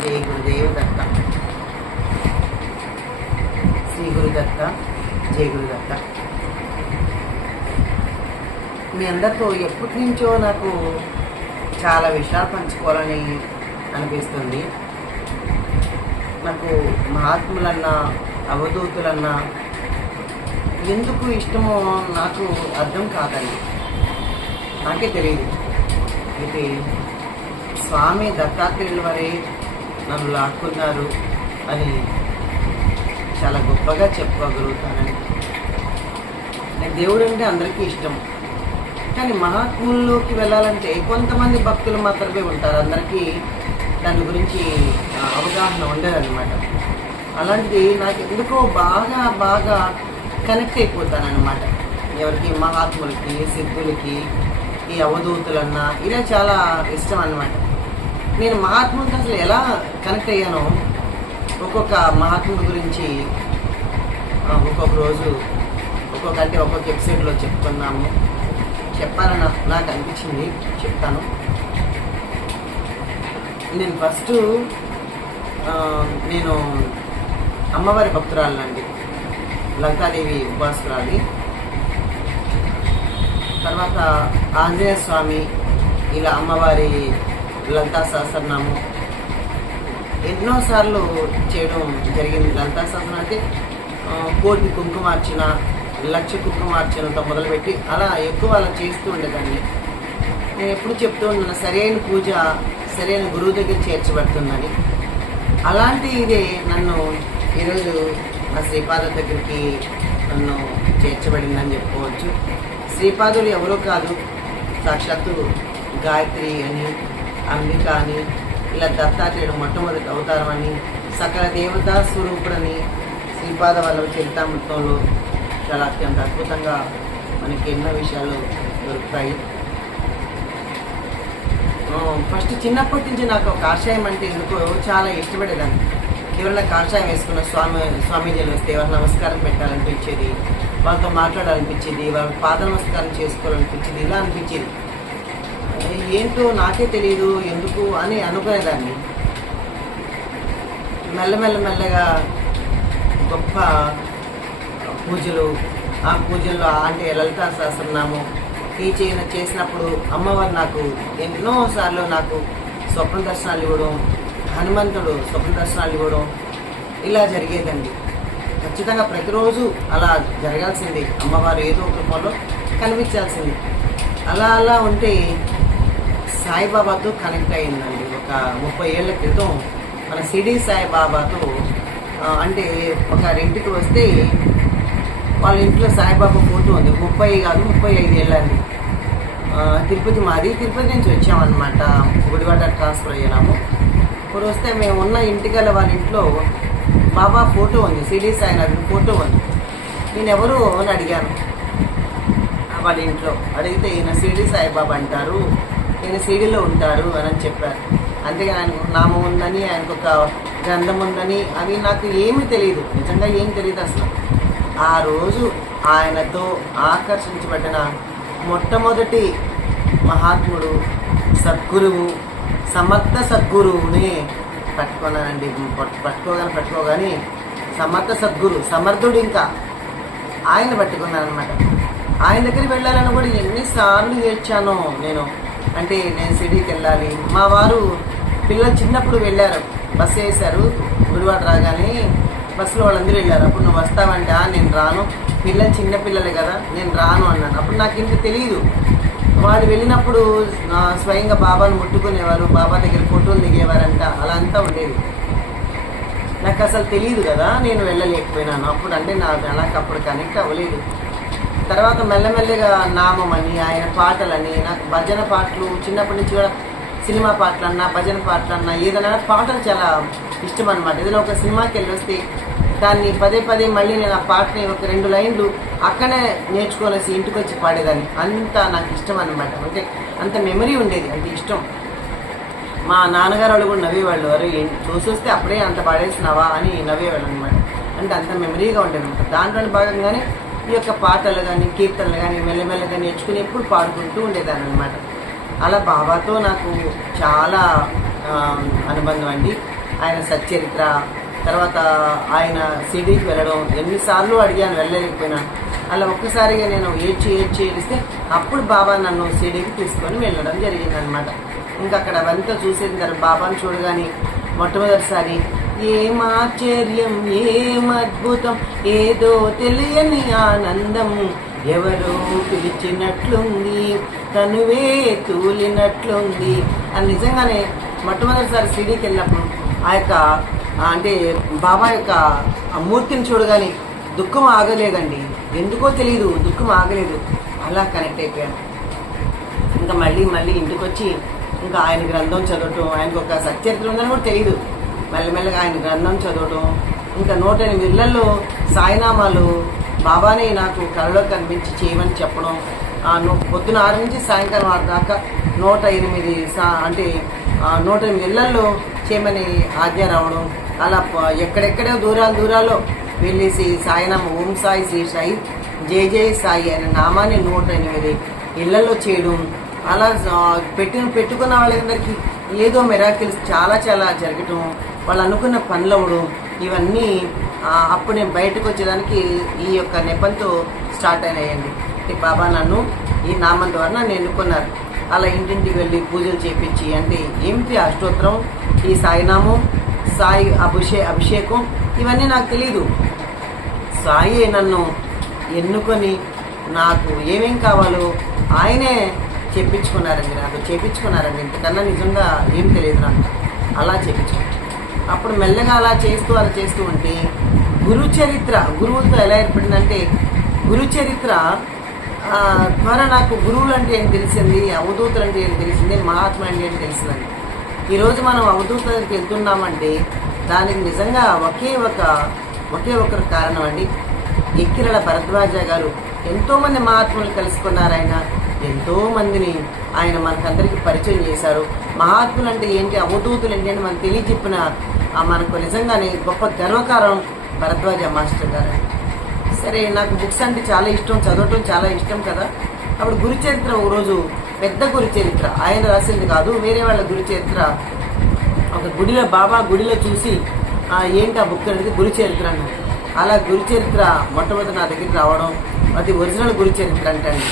జై గురుదేవ్ దత్త. శ్రీ గురుదత్త, జై గురుదత్త. మీ అందరితో ఎప్పటి నుంచో నాకు చాలా విషయాలు పంచుకోవాలని అనిపిస్తుంది. నాకు మహాత్ములన్నా అవధూతులన్నా ఎందుకు ఇష్టమో నాకు అర్థం కాదండి, నాకే తెలియదు. అయితే స్వామి దత్తాత్రేయుల వారే నన్ను లాక్కున్నారు అని చాలా గొప్పగా చెప్పుకోగలుగుతానండి. దేవుడు అంటే అందరికీ ఇష్టం, కానీ మహాత్ముల్లోకి వెళ్ళాలంటే కొంతమంది భక్తులు మాత్రమే ఉంటారు, అందరికీ దాని గురించి అవగాహన ఉండదన్నమాట. అలాంటిది నాకు ఎందుకో బాగా బాగా కనెక్ట్ అయిపోతానన్నమాట. ఎవరికి మహాత్ములకి, సిద్ధులకి, ఈ అవధూతులన్నా ఇలా చాలా ఇష్టం అన్నమాట. నేను మహాత్ములతో అసలు ఎలా కనెక్ట్ అయ్యానో ఒక్కొక్క మహాత్ముడి గురించి ఒక్కొక్క రోజు ఒక్కొక్క ఎపిసోడ్లో చెప్పాలని నాకు అనిపించింది, చెప్తాను. నేను ఫస్ట్ నేను అమ్మవారి భక్తురాలనండి, లలితాదేవి ఉపాసకురాలి. తర్వాత ఆంజనేయ స్వామి, ఇలా అమ్మవారి లలితా సహస్రనామం ఎన్నోసార్లు చేయడం జరిగింది. లలితా సహస్రనామం అయితే 1,000 కుంకుమార్చన, 1,00,000 కుంకుమార్చనతో మొదలుపెట్టి అలా చేస్తూ ఉండేదాన్ని. నేను ఎప్పుడు చెప్తూ ఉన్నాను, సరైన పూజ సరైన గురువు దగ్గర చేర్చబడుతుందని. అలాంటి ఇదే నన్ను ఈరోజు నా శ్రీపాద దగ్గరికి నన్ను చేర్చబడిందని చెప్పుకోవచ్చు. శ్రీపాదులు ఎవరో కాదు, సాక్షాత్తు గాయత్రి అని, అంబిక అని, ఇలా దత్తాత్రేయుడు మొట్టమొదటి అవతారం అని, సకల దేవతా స్వరూపుడని శ్రీపాద వల్లభ చరితామృతంలో చాలా అత్యంత అద్భుతంగా మనకి ఎన్నో విషయాలు దొరుకుతాయి. ఫస్ట్ చిన్నప్పటి నుంచి నాకు కాషాయం అంటే ఎందుకో చాలా ఇష్టపడేదాన్ని. ఎవరైనా కాషాయం వేసుకున్న స్వామీజీలు వస్తే ఎవరు నమస్కారం పెట్టాలనిపించేది, వాళ్ళతో మాట్లాడాలనిపించేది, వాళ్ళ పాద నమస్కారం చేసుకోవాలనిపించేది, ఇలా అనిపించేది. ఏంటో నాకే తెలియదు ఎందుకు అని అనుకునేదాన్ని. మెల్లగా గొప్ప పూజలు, ఆ పూజల్లో అంటే లలితా సహస్రనామం చేసినప్పుడు అమ్మవారు నాకు ఎన్నోసార్లు నాకు స్వప్న దర్శనాలు ఇవ్వడం, హనుమంతుడు స్వప్న దర్శనాలు ఇవ్వడం ఇలా జరిగేదండి. ఖచ్చితంగా ప్రతిరోజు అలా జరగాల్సింది, అమ్మవారు ఏదో ఒక రూపంలో కనిపించాల్సింది. అలా ఉంటే సాయిబాబాతో కనెక్ట్ అయిందండి. ఒక 30 ఏళ్ల క్రితం మన సిడి సాయిబాబాతో అంటే ఒకరింటికి వస్తే వాళ్ళ ఇంట్లో సాయిబాబా ఫోటో ఉంది. 30 కాదు 35 ఏళ్ళండి. తిరుపతి మాది, తిరుపతి నుంచి వచ్చామన్నమాట, గుడివాడ ట్రాన్స్ఫర్ అయ్యాము. ఇప్పుడు వస్తే మేము ఉన్న ఇంటికల్లా వాళ్ళ ఇంట్లో బాబా ఫోటో ఉంది, సిడి సాయినాథ్ ఫోటో ఉంది. నేను ఎవరు అని అడిగాను వాళ్ళ ఇంట్లో. అడిగితే ఈయన సిడి సాయిబాబా అంటారు, ఈయన సిడిలో ఉంటారు అని చెప్పారు. అంతేగాని ఆయనకు నామం ఉందని, ఆయనకు ఒక గ్రంథం ఉందని అవి నాకు ఏమీ తెలియదు, నిజంగా ఏం తెలియదు అసలు. ఆ రోజు ఆయనతో ఆకర్షించబడిన మొట్టమొదటి మహాత్ముడు, సద్గురువు, సమర్థ సద్గురువుని పట్టుకున్నానండి. పట్టుకోగానే సమర్థ సద్గురు, సమర్థుడు, ఇంకా ఆయన పట్టుకున్నాను అనమాట. ఆయన దగ్గరికి వెళ్ళాలని కూడా ఎన్నిసార్లు ఏడ్చానో నేను. అంటే నేను సిటీకి వెళ్ళాలి. మా వారు పిల్లలు చిన్నప్పుడు వెళ్ళారు, బస్సు వేశారు, గుడివాడ రాగానే బస్సులో వాళ్ళందరూ వెళ్ళారు. అప్పుడు నువ్వు వస్తావంటే నేను రాను, పిల్లలు చిన్నపిల్లలే కదా నేను రాను అన్నాను. అప్పుడు నాకు ఇంక తెలియదు. వాళ్ళు వెళ్ళినప్పుడు స్వయంగా బాబాను ముట్టుకునేవారు, బాబా దగ్గర ఫోటోలు దిగేవారంట, అలా అంతా ఉండేది. నాకు అసలు తెలియదు కదా, నేను వెళ్ళలేకపోయినాను అప్పుడు. అంటే నాకు అప్పుడు కనెక్ట్ అవ్వలేదు. తర్వాత మెల్లమెల్లగా నామం అని, ఆయన పాటలని, నాకు భజన పాటలు చిన్నప్పటి నుంచి కూడా, సినిమా పాటలన్నా భజన పాటలన్నా ఏదైనా పాటలు చాలా ఇష్టం అనమాట. ఏదైనా ఒక సినిమాకి వెళ్ళి వస్తే దాన్ని పదే మళ్ళీ నేను ఆ పాటని ఒక 2 లైన్లు అక్కడే నేర్చుకోనేసి ఇంటికి వచ్చి పాడేదాన్ని. అంత నాకు ఇష్టం అనమాట. అంటే అంత మెమరీ ఉండేది, అంత ఇష్టం. మా నాన్నగారు వాళ్ళు కూడా నవ్వేవాళ్ళు, అరే చూసొస్తే అప్పుడే అంత పాడేసినావా అని నవ్వేవాళ్ళు అనమాట. అంటే అంత మెమరీగా ఉండేది అనమాట. దాంట్లో భాగంగానే ఈ యొక్క పాటలు కానీ కీర్తనలు కానీ మెల్లమెల్లగా నేర్చుకుని ఎప్పుడు పాడుకుంటూ ఉండేదాన్ని అనమాట. అలా బాబాతో నాకు చాలా అనుబంధం అండి. ఆయన సచ్చరిత్ర, తర్వాత ఆయన సిడీకి వెళ్ళడం ఎన్నిసార్లు అడిగాను, వెళ్ళలేకపోయినా. అలా ఒక్కసారిగా నేను ఏడిస్తే అప్పుడు బాబా నన్ను సిడీకి తీసుకొని వెళ్ళడం జరిగిందనమాట. ఇంకా అక్కడ అవంతా చూసిన తర్వాత బాబాను చూడగానే మొట్టమొదటిసారి ఏం ఆశ్చర్యం, ఏం అద్భుతం, ఏదో తెలియని ఆనందం, ఎవరో పిలిచినట్లుంది, తనువే తూలినట్లుంది అని నిజంగానే మొట్టమొదటిసారి సిడీకి వెళ్ళినప్పుడు ఆ యొక్క అంటే బాబా యొక్క ఆ మూర్తిని చూడగానే దుఃఖం ఆగలేదండి. ఎందుకో తెలియదు, దుఃఖం ఆగలేదు. అలా కనెక్ట్ అయిపోయాను. ఇంకా మళ్ళీ ఇంటికి వచ్చి ఇంకా ఆయన గ్రంథం చదవటం, ఆయనకు ఒక సచ్చరిత్ర ఉందని కూడా తెలియదు. మెల్లమెల్లగా ఆయన గ్రంథం చదవటం, ఇంకా 108 ఇళ్లలో సాయినామాలు బాబానే నాకు కళలో కనిపించి చేయమని చెప్పడం. పొద్దున 6 నుంచి సాయంకాలం 6 దాకా 108 అంటే 108 ఇళ్లలో చేయమని ఆజ్ఞ రావడం. అలా ఎక్కడెక్కడో దూరాల్లో వెళ్ళేసి సాయినామ ఓం సాయి శ్రీ సాయి జయ జయ సాయి అనే నామాన్ని 108 ఇళ్లలో చేయడం. అలా పెట్టుకున్న వాళ్ళందరికీ ఏదో మిరాకిల్స్ చాలా జరగటం, వాళ్ళు అనుకున్న పనులు అవ్వడం, ఇవన్నీ అప్పుడు నేను బయటకు వచ్చేదానికి ఈ యొక్క నెపంతో స్టార్ట్ అయినాయండి. బాబా నన్ను ఈ నామం ద్వారా నన్ను ఎన్నుకున్నారు. అలా ఇంటింటికి వెళ్ళి పూజలు చేపించి, అంటే ఏమిటి అష్టోత్తరం, ఈ సాయినామం, సాయి అభిషేకం, ఇవన్నీ నాకు తెలీదు. సాయి నన్ను ఎన్నుకొని నాకు ఏమేం కావాలో ఆయనే చేపించుకున్నారండి. ఇంతకన్నా నిజంగా ఏం తెలియదు నాకు. అలా చేపించుకున్నాను. అప్పుడు మెల్లగా అలా చేస్తూ ఉంటే గురువులతో ఎలా ఏర్పడిందంటే గురు చరిత్ర ద్వారా నాకు గురువులు అంటే ఏం తెలిసింది, అవధూతులు అంటే ఏం తెలిసింది, మహాత్మ అంటే ఏం తెలిసిందండి. ఈరోజు మనం అవధూతకి వెళ్తున్నామంటే దానికి నిజంగా ఒకే ఒకరు కారణం అండి. ఎక్కిరళ భరద్వాజ గారు ఎంతోమంది మహాత్ములు కలుసుకున్నారు. ఆయన ఎంతోమందిని ఆయన మనకందరికీ పరిచయం చేశారు. మహాత్ములు అంటే ఏంటి, అవధూతులు ఏంటి అని మనకు తెలియజెప్పిన మనకు నిజంగానే గొప్ప గర్వకారణం భరద్వాజ మాస్టర్ గారు. సరే, నాకు బుక్స్ అంటే చాలా ఇష్టం, చదవటం చాలా ఇష్టం కదా. అప్పుడు గురుచరిత్ర ఒకరోజు పెద్ద గురుచరిత్ర ఆయన రాసింది కాదు, వేరే వాళ్ళ గురుచరిత్ర ఒక గుడిలో బాబా గుడిలో చూసి ఏంటి ఆ బుక్ అనేది గురుచరిత్ర అన్నారు. అలా గురుచరిత్ర మొట్టమొదటి నా దగ్గరికి రావడం, అది ఒరిజినల్ గురుచరిత్ర అంటండి.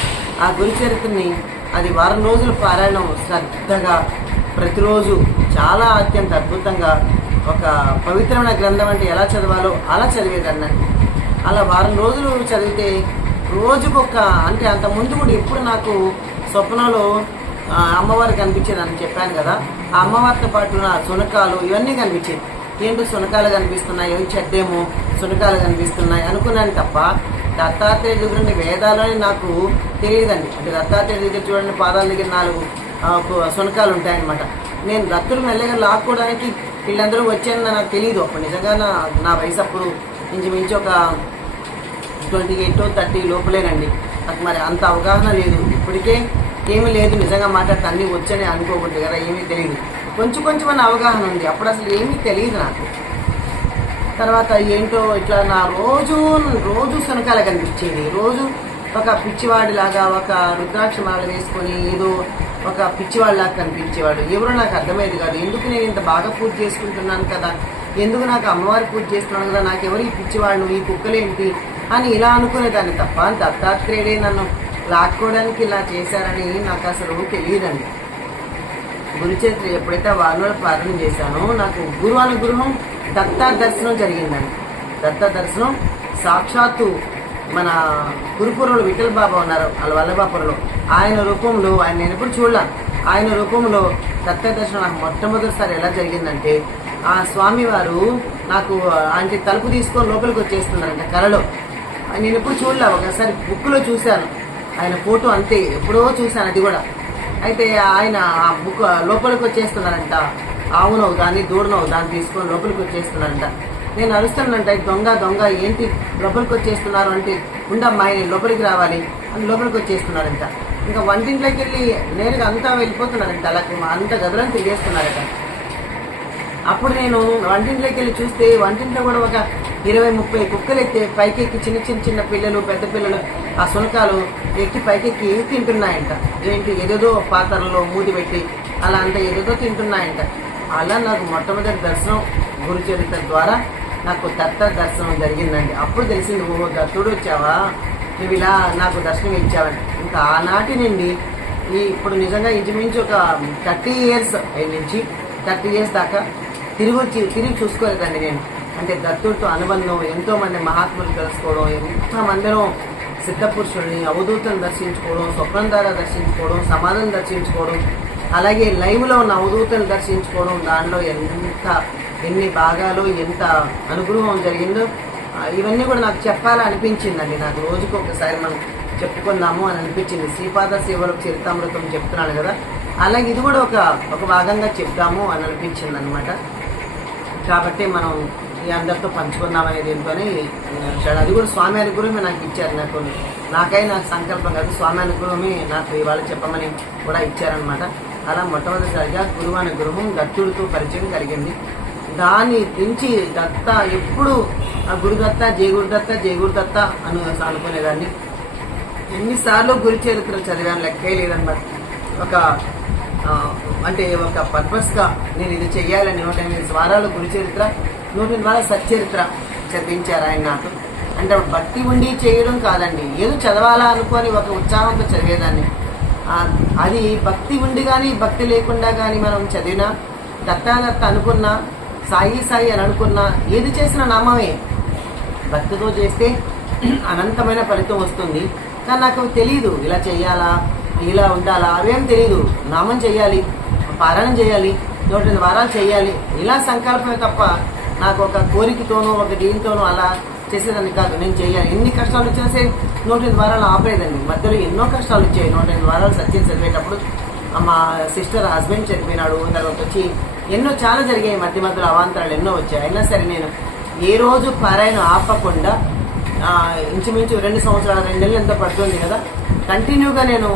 ఆ గురుచరిత్రని అది వారం రోజులు పారాయణం శ్రద్ధగా ప్రతిరోజు చాలా అత్యంత అద్భుతంగా ఒక పవిత్రమైన గ్రంథం అంటే ఎలా చదవాలో అలా చదివేదన్నట్టు. అలా వారం రోజులు చదివితే రోజుకొక, అంటే అంత ముందు కూడా ఎప్పుడు నాకు స్వప్నంలో అమ్మవారు కనిపించేది అని చెప్పాను కదా. ఆ అమ్మవారితో పాటు నా శునకాలు ఇవన్నీ కనిపించేది. ఏంటో శునకాలు కనిపిస్తున్నాయి, చెడ్డేమో శునకాలు కనిపిస్తున్నాయి అనుకున్నాను తప్ప దత్తాత్రేయ దగ్గర నుండి వేదాలని నాకు తెలియదండి. అంటే దత్తాత్రేయ దగ్గర చూడండి, పాదాల దగ్గర 4 శునకాలు ఉంటాయన్నమాట. నేను దత్తులు మెల్లగా లాక్కోవడానికి వీళ్ళందరూ వచ్చారని నాకు తెలియదు. అప్పుడు నిజంగా నా వయసు అప్పుడు ఇంచుమించు ఒక 28 30 లోపలేనండి. నాకు మరి అంత అవగాహన లేదు. ఇప్పటికే ఏమీ లేదు, నిజంగా మాట్లాడితే అన్నీ వచ్చని అనుకోకూడదు కదా, ఏమీ తెలియదు. కొంచెం అన్న అవగాహన ఉంది. అప్పుడు అసలు ఏమీ తెలియదు నాకు. తర్వాత ఏంటో ఇట్లా నా రోజు శనకాల కనిపించేది. రోజు ఒక పిచ్చివాడిలాగా, ఒక రుద్రాక్ష మాల వేసుకొని ఏదో ఒక పిచ్చివాడిలాగా కనిపించేవాడు. ఎవరో నాకు అర్థమయ్యేది కాదు. ఎందుకు నేను ఇంత బాగా పూజ చేసుకుంటున్నాను కదా, ఎందుకు నాకు అమ్మవారి పూజ చేస్తున్నాను కదా, నాకెవరు ఈ పిచ్చివాడు, ఈ కుక్కలేంటి అని ఇలా అనుకునేదాన్ని తప్ప దత్తాత్రేయుడే నన్ను లాక్కోవడానికి ఇలా చేశారని నాకు అసలు తెలియదండి. గురుచరిత్ర ఎప్పుడైతే వారంలో పాలన చేశానో నాకు గురు అనుగ్రహం దత్తా దర్శనం జరిగిందండి. దత్తా దర్శనం సాక్షాత్తు మన గురుపురంలో విఠల్ బాబా ఉన్నారు, వాళ్ళ వల్లభాపురంలో. ఆయన రూపంలో, ఆయన నేను ఎప్పుడు చూడలేను, ఆయన రూపంలో దత్తా దర్శనం నాకు మొట్టమొదటిసారి ఎలా జరిగిందంటే, ఆ స్వామివారు నాకు అంటే తలుపు తీసుకొని లోపలికి వచ్చేస్తున్నారంట కలలో. నేను ఎప్పుడు చూడలే, ఒకసారి బుక్లో చూశాను ఆయన ఫోటో, అంతే ఎప్పుడో చూశాను అది కూడా. అయితే ఆయన ఆ బుక్ లోపలికి వచ్చేస్తున్నారంట. ఆవునవు దాన్ని, దూడనవు దాన్ని తీసుకొని లోపలికి వచ్చేస్తున్నారంట. నేను అరుస్తానంట, దొంగ ఏంటి లోపలికి వచ్చేస్తున్నారు అంటే, ఉండమ్మా ఆయన లోపలికి రావాలి అని లోపలికి వచ్చేస్తున్నారంట. ఇంకా వంటింట్లోకి వెళ్ళి నేరుగా అంతా వెళ్ళిపోతున్నారంట, అలా అంత గదులను తిరిగేస్తున్నారట. అప్పుడు నేను వంటింట్లోకి వెళ్ళి చూస్తే వంటింట్లో కూడా ఒక 20-30 కుక్కలు ఎత్తే పైకెక్కి చిన్న పిల్లలు, పెద్ద పిల్లలు ఆ శునకాలు ఎక్కి పైకెక్కి తింటున్నాయంట. ఏంటి ఏదేదో పాత్రలో మూతి పెట్టి అలా అంతా ఏదేదో తింటున్నాయంట. అలా నాకు మొట్టమొదటి దర్శనం గురు చరిత్ర ద్వారా నాకు దత్త దర్శనం జరిగిందండి. అప్పుడు తెలిసింది, ఓహో దత్తుడు వచ్చావా, నువ్వు ఇలా నాకు దర్శనం ఇచ్చావని. ఇంకా ఆనాటి నుండి ఇప్పుడు నిజంగా ఇంచుమించు ఒక 30 years నుంచి 30 years దాకా తిరిగి చూసుకోలేదండి నేను. అంటే దత్తుడితో అనుబంధం, ఎంతోమంది మహాత్ములు తెలుసుకోవడం, ఎంతమందిలో సిద్ధపురుషుల్ని, అవధూతను దర్శించుకోవడం, స్వప్నం ద్వారా దర్శించుకోవడం, సమాధులను దర్శించుకోవడం, అలాగే లైవ్లో ఉన్న అవధూతను దర్శించుకోవడం, దానిలో ఎన్ని భాగాలు, ఎంత అనుగ్రహం జరిగిందో ఇవన్నీ కూడా నాకు చెప్పాలనిపించిందండి. నాకు రోజుకు ఒకసారి మనం చెప్పుకుందాము అని అనిపించింది. శ్రీపాద శివలకు చరితామృతం చెప్తున్నాను కదా, అలాగే ఇది కూడా ఒక భాగంగా చెప్తాము అని అనిపించింది అనమాట. కాబట్టి మనం ఈ అందరితో పంచుకుందాం అనేది ఏంటోనే అది కూడా స్వామి అనుగ్రహమే నాకు ఇచ్చారు. నాకు సంకల్పం కాదు, స్వామి అనుగ్రహమే నాకు ఇవాళ చెప్పమని కూడా ఇచ్చారనమాట. అలా మొట్టమొదటిసారిగా గురువు అనుగ్రహం దత్తుడితో పరిచయం కలిగింది. దాని నుంచి దత్త ఎప్పుడు గురుదత్త జయగురుదత్త అనుకునేదాన్ని. ఎన్నిసార్లు గురు చరిత్ర చదివాను లెక్కే లేదన్నమాట. ఒక పర్పస్గా నేను ఇది చెయ్యాలని 108 వారాలు గురు చరిత్ర, 108 వారాల సచ్చరిత్ర చదివించారు ఆయన నాకు. అంటే భక్తి ఉండి చేయడం కాదండి, ఏదో చదవాలా అనుకొని ఒక ఉత్సాహంతో చదివేదాన్ని. అది భక్తి ఉండి కానీ భక్తి లేకుండా కానీ మనం చదివినా, దత్త అనుకున్నా, సాయి అని అనుకున్నా, ఏది చేసిన నామమే. భక్తితో చేస్తే అనంతమైన ఫలితం వస్తుంది. కానీ నాకు తెలియదు ఇలా చెయ్యాలా, ఇలా ఉండాలా, అవేం తెలియదు. నామం చెయ్యాలి, పారాయణం చేయాలి, 108 వారాలు చేయాలి, ఇలా సంకల్పమే తప్ప నాకు ఒక కోరికతోనో ఒక దీనితోనో అలా చేసేదాన్ని కాదు. నేను చేయాలి, ఎన్ని కష్టాలు వచ్చినా సరే 108 వారాలు ఆపేదండి. మధ్యలో ఎన్నో కష్టాలు వచ్చాయి. 108 వారాలు సత్యం చదివేటప్పుడు మా సిస్టర్ హస్బెండ్ చనిపోయినాడు, తర్వాత వచ్చి ఎన్నో చాలా జరిగాయి, మధ్యలో అవాంతరాలు ఎన్నో వచ్చాయి. అయినా సరే నేను ఏ రోజు పారాయణం ఆపకుండా ఇంచుమించు 2 సంవత్సరాలు 2 నెలలు ఎంత పడుతుంది కదా, కంటిన్యూగా నేను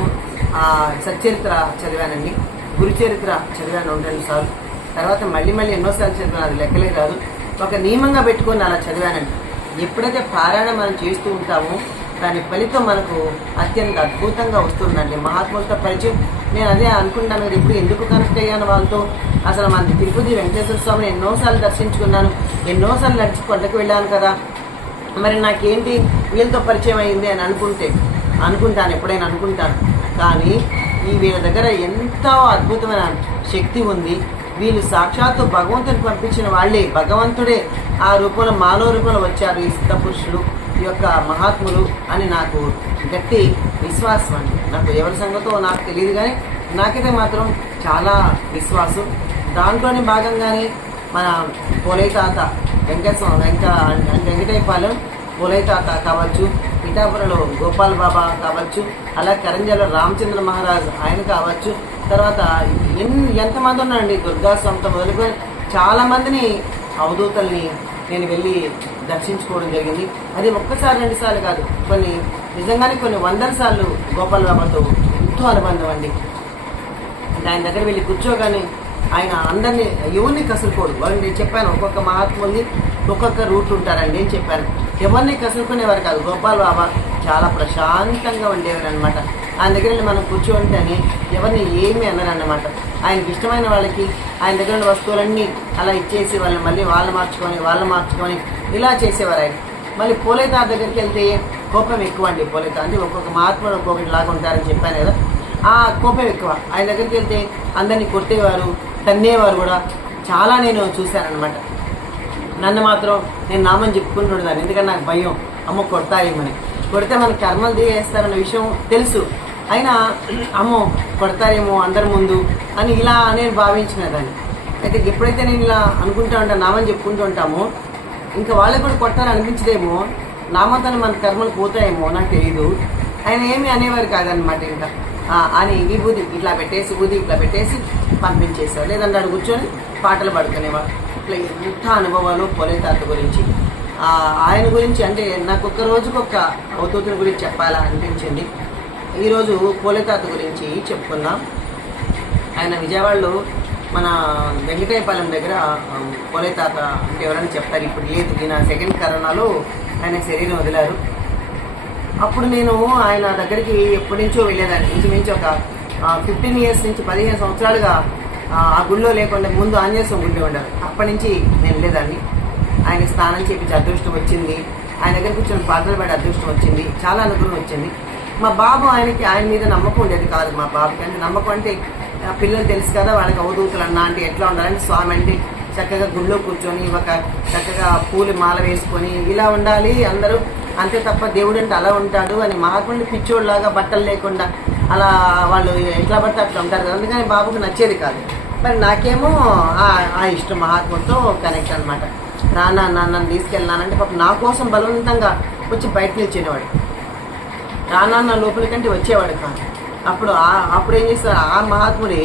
సచ్చరిత్ర చదివానండి. గురు చరిత్ర చదివాను 2 సార్లు. తర్వాత మళ్ళీ ఎన్నోసార్లు చదివాను, అది లెక్కలే కాదు. ఒక నియమంగా పెట్టుకొని అలా చదివానండి. ఎప్పుడైతే పారాయణం మనం చేస్తూ ఉంటామో దాని ఫలితం మనకు అత్యంత అద్భుతంగా వస్తుందండి. మహాత్ములతో పరిచయం నేను అదే అనుకుంటాను కదా, ఇప్పుడు ఎందుకు కనెక్ట్ అయ్యాను వాళ్ళతో. అసలు మన తిరుపతి వెంకటేశ్వర స్వామిని ఎన్నోసార్లు దర్శించుకున్నాను, ఎన్నోసార్లు నడిచి కొండకు వెళ్ళాను కదా, మరి నాకేంటి వీళ్ళతో పరిచయం అయింది అని అనుకుంటాను, ఎప్పుడైనా అనుకుంటాను. కానీ వీళ్ళ దగ్గర ఎంతో అద్భుతమైన శక్తి ఉంది. వీళ్ళు సాక్షాత్తు భగవంతుని పంపించిన వాళ్ళే, భగవంతుడే ఆ రూపంలో మానవ రూపంలో వచ్చారు ఈ సిద్ధ పురుషులు, ఈ యొక్క మహాత్ములు అని నాకు గట్టి విశ్వాసం అండి. నాకు ఎవరి సంగతో నాకు తెలియదు, కానీ నాకైతే మాత్రం చాలా దాంట్లోనే భాగంగానే మన పోలయ్య తాత వెంకటయ్యపాలెం పోలయ్య తాత కావచ్చు, పిఠాపురంలో గోపాల్ బాబా కావచ్చు, అలా కరంజాలో రామచంద్ర మహారాజ్ ఆయన కావచ్చు, తర్వాత ఎంతమంది ఉన్నారండి, దుర్గా స్వామితో మొదలుకొని చాలామందిని అవధూతల్ని నేను వెళ్ళి దర్శించుకోవడం జరిగింది. అది ఒక్కసారి 2 సార్లు కాదు, నిజంగానే కొన్ని 100 సార్లు గోపాల్ బాబాతో ఎంతో అనుబంధం అండి. అంటే ఆయన దగ్గర వెళ్ళి కూర్చోగానే ఆయన అందరినీ ఎవరిని కసురుకోడు. వాళ్ళు నేను చెప్పాను, ఒక్కొక్క మహాత్ముల్ని ఒక్కొక్క రూట్ ఉంటారండి అని చెప్పాను. ఎవరిని కసురుకునేవారు కాదు. గోపాల్ బాబా చాలా ప్రశాంతంగా ఉండేవారు అనమాట. ఆయన దగ్గర వెళ్ళి మనం కూర్చోంటని ఎవరిని ఏమీ అన్నారన్నమాట. ఆయనకి ఇష్టమైన వాళ్ళకి ఆయన దగ్గర ఉన్న వస్తువులన్నీ అలా ఇచ్చేసి వాళ్ళు మార్చుకొని ఇలా చేసేవారు ఆయన. మళ్ళీ పోలయ్య తాత దగ్గరికి వెళ్తే కోపం ఎక్కువ అండి. పోలయ్య తాత అంటే ఒక్కొక్క మహాత్ముడు ఒక్కొక్కటి లాగా ఉంటారని చెప్పాను కదా, ఆ కోపం ఎక్కువ. ఆయన దగ్గరికి వెళ్తే అందరినీ కొట్టేవారు, తన్నేవారు కూడా చాలా నేను చూశానమాట. నన్ను మాత్రం నేను నామని చెప్పుకుంటుండేదాన్ని, ఎందుకంటే నాకు భయం, అమ్మ కొడతారేమని. కొడితే మన కర్మలు దిగేస్తారన్న విషయం తెలుసు, అయినా అమ్మో కొడతారేమో అందరి ముందు అని ఇలా నేను భావించినదాన్ని. అయితే ఎప్పుడైతే నేను ఇలా అనుకుంటూ ఉంటాను, నామని చెప్పుకుంటూ ఉంటామో, ఇంకా వాళ్ళకి కూడా కొట్టాలని అనిపించదేమో, నామతోనే మన కర్మలు పోతాయేమో నాకు తెలియదు. ఆయన ఏమీ అనేవారు కాదనమాట. ఇంకా అని విభూది ఇట్లా పెట్టేసి పంపించేసేవారు, లేదంటే అక్కడ కూర్చొని పాటలు పాడుకునేవారు. ఇట్లా ఎంత అనుభవాలు పోలయ్య తాత గురించి, ఆయన గురించి అంటే నాకు ఒక్క రోజుకొక అవధూతుని గురించి చెప్పాలా అనిపించింది. ఈరోజు పోలయ్య తాత గురించి చెప్పుకుందాం. ఆయన విజయవాడలో మన వెంకటయ్యపాలెం దగ్గర పోలయ్య తాత అంటే ఎవరైనా చెప్తారు, ఇప్పుడు లేదు, ఈయన 2nd కరోనాలో ఆయన శరీరం వదిలారు. అప్పుడు నేను ఆయన దగ్గరికి ఎప్పటి నుంచో వెళ్ళేదాన్ని. ఇంచుమించు ఒక 15 years నుంచి 15 సంవత్సరాలుగా ఆ గుళ్ళో లేకుండా ముందు ఆంజనేయ స్వామి గుళ్ళో ఉండాలి. అప్పటి నుంచి నేను వెళ్ళేదాన్ని. ఆయన స్నానం చేపించి అదృష్టం వచ్చింది, ఆయన దగ్గర కూర్చొని పాటలు పాడే అదృష్టం వచ్చింది, చాలా అనుగ్రహం వచ్చింది. మా బాబు ఆయన మీద నమ్మకం ఉండేది కాదు. మా బాబుకి అంటే నమ్మకం అంటే పిల్లలు తెలుసు కదా, వాళ్ళకి అవధూతులు అన్న అంటే ఎట్లా ఉండాలంటే స్వామి అంటే చక్కగా గుళ్ళో కూర్చొని చక్కగా పూలు మాల వేసుకొని ఇలా ఉండాలి అందరూ, అంతే తప్ప దేవుడు అంటే అలా ఉంటాడు అని మహాత్ముడిని పిచ్చోళ్ళలాగా బట్టలు లేకుండా అలా వాళ్ళు ఎట్లా పడితే అట్లా ఉంటారు కదా. అందుకని బాబుకు నచ్చేది కాదు. మరి నాకేమో ఆ ఇష్టం, మహాత్ముడితో కనెక్ట్ అనమాట. నన్ను తీసుకెళ్ళానంటే పాపం నా కోసం బలవంతంగా వచ్చి బయట నిల్చేవాడు. రానా లోపలికంటే వచ్చేవాడు కాదు. అప్పుడు ఏం చేస్తారు, ఆ మహాత్ముడి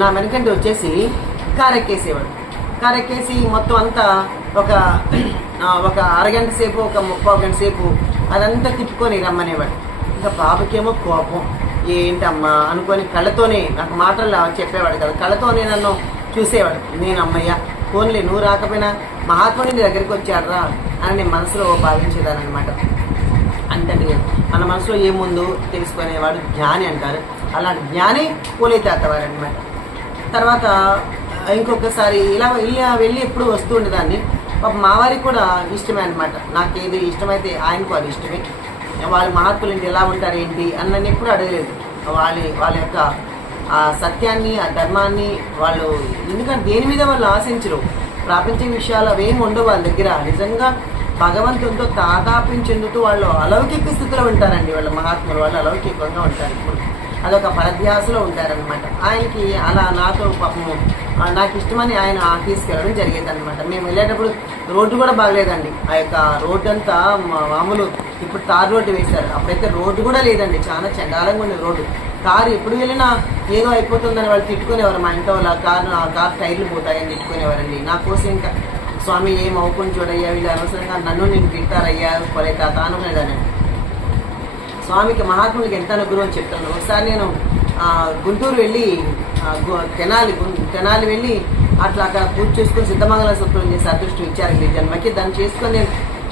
నా వెనకంటే వచ్చేసి కారెక్కేసేవాడు. కారెక్కేసి మొత్తం అంతా ఒక అరగంట సేపు, ఒక 30 గంట సేపు అదంతా తిప్పుకొని రమ్మనేవాడు. ఇంకా బాబుకేమో కోపం, ఏంటమ్మా అనుకొని కళ్ళతోనే నాకు మాటలు చెప్పేవాడు కదా, కళ్ళతోనే నన్ను చూసేవాడు. నేను అమ్మయ్య ఫోన్లే నువ్వు రాకపోయినా మహాత్ముడి నీ దగ్గరికి వచ్చాడురా అని నేను మనసులో భావించేదాన్ని అనమాట. అంతటి మన మనసులో ఏముందో తెలుసుకునేవాడు జ్ఞాని అంటారు. అలాంటి జ్ఞాని పోలైతే అత్తవారు అనమాట. తర్వాత ఇంకొకసారి ఇలా వెళ్ళి ఎప్పుడు వస్తూ ఉండేదాన్ని. పాప మా వారికి కూడా ఇష్టమే అనమాట. నాకేది ఇష్టమైతే ఆయనకు అది ఇష్టమే. వాళ్ళ మహాత్ములు ఏంటి, ఎలా ఉంటారు ఏంటి అని నన్ను ఎప్పుడు అడగలేదు. వాళ్ళ యొక్క ఆ సత్యాన్ని, ఆ ధర్మాన్ని వాళ్ళు, ఎందుకంటే దేని మీద వాళ్ళు ఆశించరు. ప్రాపంచిక విషయాలు అవేమి ఉండవు వాళ్ళ దగ్గర. నిజంగా భగవంతుడితో తాదాప్యం చెందుతూ వాళ్ళు అలౌకిక స్థితిలో ఉంటారండి. వాళ్ళ మహాత్ములు వాళ్ళు అలౌకికంగా ఉంటారు. ఇప్పుడు అదొక పరధ్యాసలో ఉంటారనమాట. ఆయనకి అలా నాతో పాపము నాకు ఇష్టమని ఆయన తీసుకెళ్ళడం జరిగేది అనమాట. మేము వెళ్ళేటప్పుడు రోడ్డు కూడా బాగలేదండి. ఆ యొక్క రోడ్డు అంతా మామూలు, ఇప్పుడు తార్ రోడ్డు వేశారు, అప్పుడైతే రోడ్డు కూడా లేదండి. చాలా చండాలంగా ఉండేది రోడ్డు. కారు ఎప్పుడు వెళ్ళినా ఏదో అయిపోతుందని వాళ్ళు తిట్టుకునేవారు. మా ఇంట్లో వాళ్ళ కారు టైర్లు పోతాయని తిట్టుకునేవారండి. నా కోసం ఇంకా స్వామి ఏం అవ్వకుండా చూడయ్యా, వీళ్ళు అనవసరంగా నన్ను నేను తింటారయ్యా కొలే తాత అనుకునేదాన్ని. స్వామికి మహాత్ములకి ఎంత అనుగ్రహం చెప్తాను. ఒకసారి నేను గుంటూరు వెళ్ళి తెనాలి వెళ్ళి అక్కడ పూజ చేసుకొని సిద్ధమంగళ సూత్రం చేసి అదృష్టం ఇచ్చారండి జన్మకి. దాన్ని చేసుకొని నేను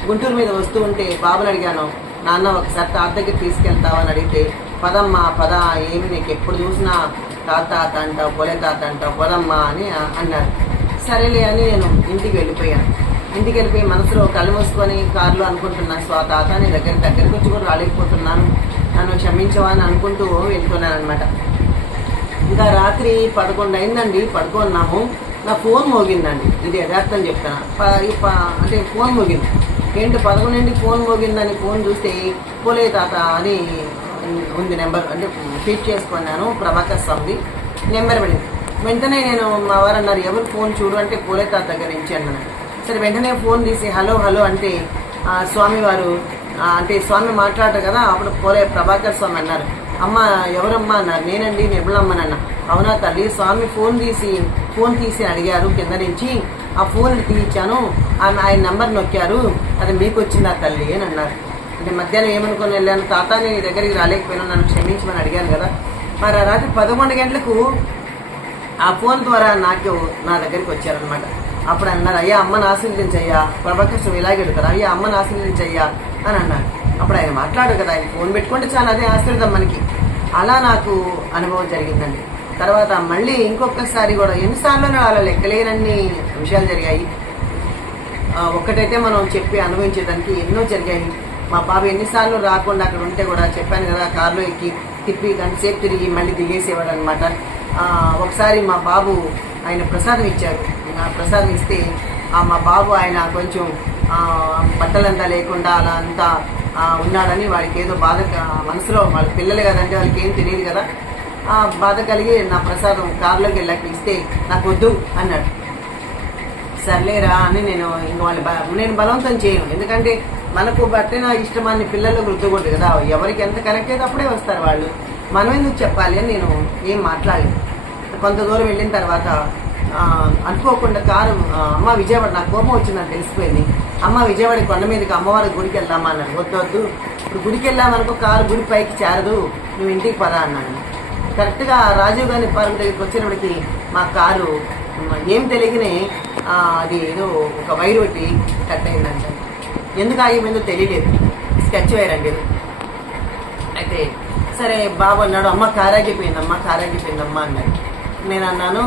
గుంటూరు మీద వస్తూ ఉంటే బాబుని అడిగాను, నాన్న ఒకసారి తాత దగ్గర తీసుకెళ్తావని అడిగితే, పదమ్మా పద, ఏమి నీకు ఎప్పుడు చూసినా తాత అంటావు, పొలే తాత అంటావు, పొదమ్మా అని అన్నారు. సరేలే అని నేను ఇంటికి వెళ్ళిపోయాను. ఇంటికి వెళ్ళిపోయి మనసులో కళ్ళు మూసుకొని కారులో అనుకుంటున్నాను, తాత నీ దగ్గరికి వచ్చి కూడా రాలేకపోతున్నాను, నన్ను క్షమించవా అని అనుకుంటూ వెళ్తున్నాను అనమాట. ఇంకా రాత్రి 11 అయిందండి, పడుకున్నాము. నా ఫోన్ మోగిందండి. ఇది యథార్థం చెప్తాను. అంటే ఫోన్ మోగింది. ఏంటి 11 ఫోన్ మోగిందని ఫోన్ చూస్తే పోలే తాత అని ఉంది నెంబర్. అంటే ఫీడ్ చేసుకున్నాను, ప్రభాకర్ స్వామిది నెంబర్ పడింది. వెంటనే నేను మా వారు అన్నారు, ఎవరు ఫోన్ చూడు అంటే పోలే తాత దగ్గర నుంచి అన్నాను. సరే వెంటనే ఫోన్ తీసి హలో అంటే స్వామి వారు అంటే స్వామి మాట్లాడారు కదా, అప్పుడు ప్రభాకర్ స్వామి అన్నారు, అమ్మ ఎవరమ్మా అన్నారు. నేనండి నిర్మలమ్మని అన్న. అవునా తల్లి, స్వామి ఫోన్ తీసి అడిగారు కింద నుంచి, ఆ ఫోన్ తీయించాను, ఆయన నెంబర్ నొక్కారు, అది మీకు వచ్చిందా తల్లి అని అన్నారు. అంటే మధ్యాహ్నం ఏమనుకొని వెళ్ళాను, తాత నేను ఈ దగ్గరికి రాలేకపోయినా నన్ను క్షమించమని అడిగాను కదా. మరి ఆ రాత్రి 11 గంటలకు ఆ ఫోన్ ద్వారా నా దగ్గరికి వచ్చారనమాట. అప్పుడు అన్నారు, అయ్యా అమ్మని ఆశీర్వదించయ్యా, ప్రభాకర్ స్వామి ఇలాగే అడుగుతారు, అయ్యా అమ్మని ఆశీర్వదించయ్యా అని అన్నారు. అప్పుడు ఆయన మాట్లాడు కదా, ఆయన ఫోన్ పెట్టుకుంటే చాలా అదే ఆశీర్వదం మనకి. అలా నాకు అనుభవం జరిగిందండి. తర్వాత మళ్ళీ ఇంకొకసారి కూడా ఎన్నిసార్లు అలా లెక్కలేనన్ని విషయాలు జరిగాయి. ఒక్కటైతే మనం చెప్పి అనుభవించేదానికి ఎన్నో జరిగాయి. మా బాబు ఎన్నిసార్లు రాకుండా అక్కడ ఉంటే కూడా చెప్పాను కదా, కారులో ఎక్కి తిప్పి గంట సేపు తిరిగి మళ్ళీ దిగేసేవాడు అనమాట. ఒకసారి మా బాబు ఆయన ప్రసాదం ఇచ్చారు. ప్రసాదం ఇస్తే మా బాబు ఆయన కొంచెం బట్టలంతా లేకుండా అలా అంతా ఉన్నాడని వాడికి ఏదో బాధ మనసులో, వాళ్ళ పిల్లలు కదంటే వాళ్ళకి ఏం తెలియదు కదా, బాధ కలిగి నా ప్రసాదం కారులోకి వెళ్ళాక ఇస్తే నాకు వద్దు అన్నాడు. సర్లేరా అని నేను నేను బలవంతం చేయను, ఎందుకంటే మనకు బట్టిన ఇష్టమాన్ని పిల్లలకు రుద్దకూడదు కదా. ఎవరికి ఎంత కనెక్ట్ అయితే అప్పుడే వస్తారు వాళ్ళు, మనం ఎందుకు చెప్పాలి అని నేను ఏం మాట్లాడలేదు. కొంత దూరం వెళ్ళిన తర్వాత అనుకోకుండా కారు అమ్మ విజయవాడ, నాకు కోపం వచ్చిందని తెలిసిపోయింది. అమ్మ విజయవాడ కొండ మీదకి అమ్మవారి గుడికి వెళ్దామా అన్నాడు. వద్దు, ఇప్పుడు గుడికి వెళ్ళామనుకో కారు గుడి పైకి చేరదు, నువ్వు ఇంటికి పదా అన్నాడు. కరెక్ట్గా రాజీవ్ గాంధీ పార్క్ దగ్గరికి వచ్చినప్పటికి మా కారు ఏం తెలియకనే అది ఏదో ఒక వైర్ ఒకటి కట్ అయిందంట. ఎందుకు ఆగిపోయిందో తెలియలేదు, స్కెచ్ వైర్ అండి. అయితే సరే బాబు అన్నాడు, అమ్మ కారాగిపోయిందమ్మా అన్నాడు. నేను అన్నాను